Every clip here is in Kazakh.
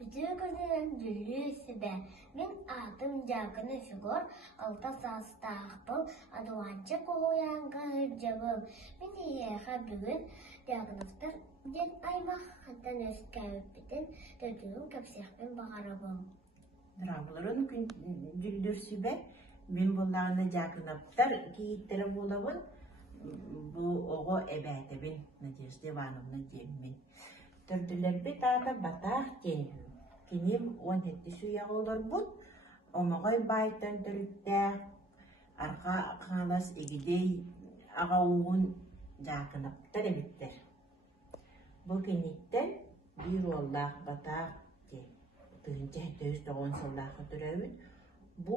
Bütün kızların düllüsü be. Min adım Cakını Şugur, alta sastağıpıl, aduanca koğuyanға hırcabıl. Min iyeğe bugün Cakınıftır den aymaq hattan öskәwippitin, tötüğün kapsiyakpin bağarabıl. Дырабыларын күн дүлдүрсүбе мен булларны жакынапдар кийиттері болабын бу ого эбәтебин Надежда Ивановна жеммин. Төрдүлерби таата батах тенбү. Киним он хетти суяг олар бут. Омогой байтан төлүттәк арка калас игидей агауун жакынаптар эбиттер. Бу киниттен бир оллах батах те. Тыгынча төз тоғын соллаға түрәбін. Бу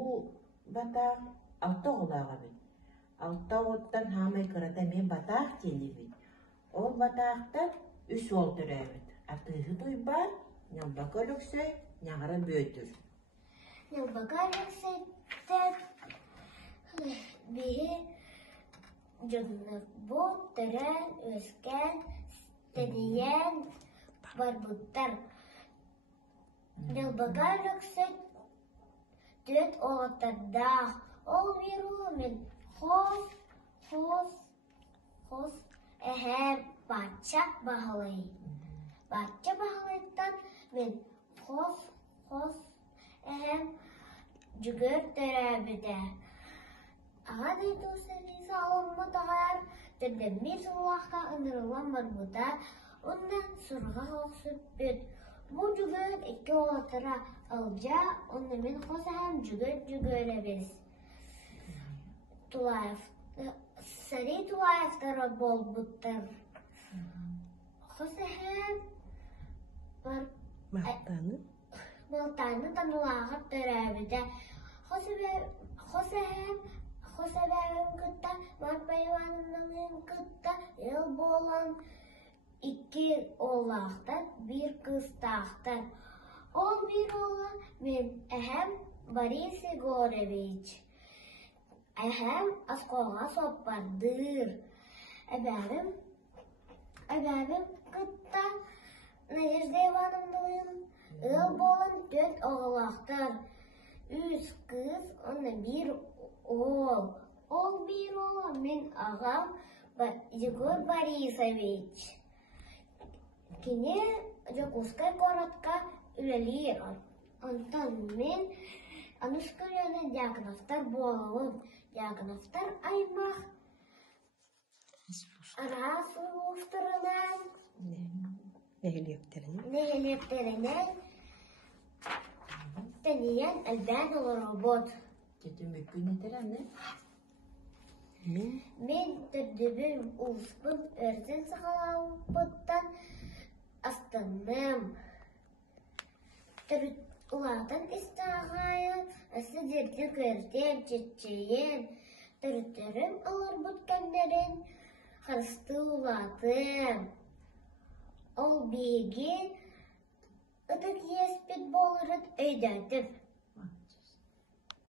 батақ алта олаға бін. Алта оттан хамай кырата мен батақ тені бін. Ол батақтан үс ол түрәбін. Атығы туйбар, нямба көліксөй, нягара бөйтір. Нямба көліксөйттен биһи жоннор бу төрөн өскән тениян барбуттар. Нямбага lökset töt oğattardağ. Ol virumin hos ehem batça bahalay. Batça bahalaytan men hos ehem jügör törəbide. Ağa deydi o serisi alınma dağar. Tördemir sullahka ınırılan marbuta. Ondan surga hoqsup büt. Bu jügör iki oğatıra alca, onu men hosa hem jügör'e biz. Tulaev, Sari Tulaev'tara bol buttar. Hosa hem var Maltanı tanulağa törəbide. Hosa hem bäbim kıtta, var bayvanının kıtta, yıl bolan iki oğlaktan, bir kıztaqtan. Ol bir oğlan men Ehem Boris Egorevich. Ehem askolga soppardır. Ebäbim kıtta Nadejda Ivanovna'nın ıl bolan töt oğlaktan. Üç kız, ona bir oğul. Ol bir oğlan men ağam Егор Борисович. Кене Жакускай коротка үлелер. Антон мен анускаляны диагноздар болуын. Диагноздар аймақ арасылуштарынан нехелептерінен тәниян әлбән олы робот. Кетімбек күнетер әне? Мен түрдүбүм успун өрден сағалауыттан астаным. Уладан истағайын, асы дерді көрдем, четчейін. Түрттірім алар бұткандарын қарысты уладым. Ол бейге ұдық еспет болырыд өйдәдім.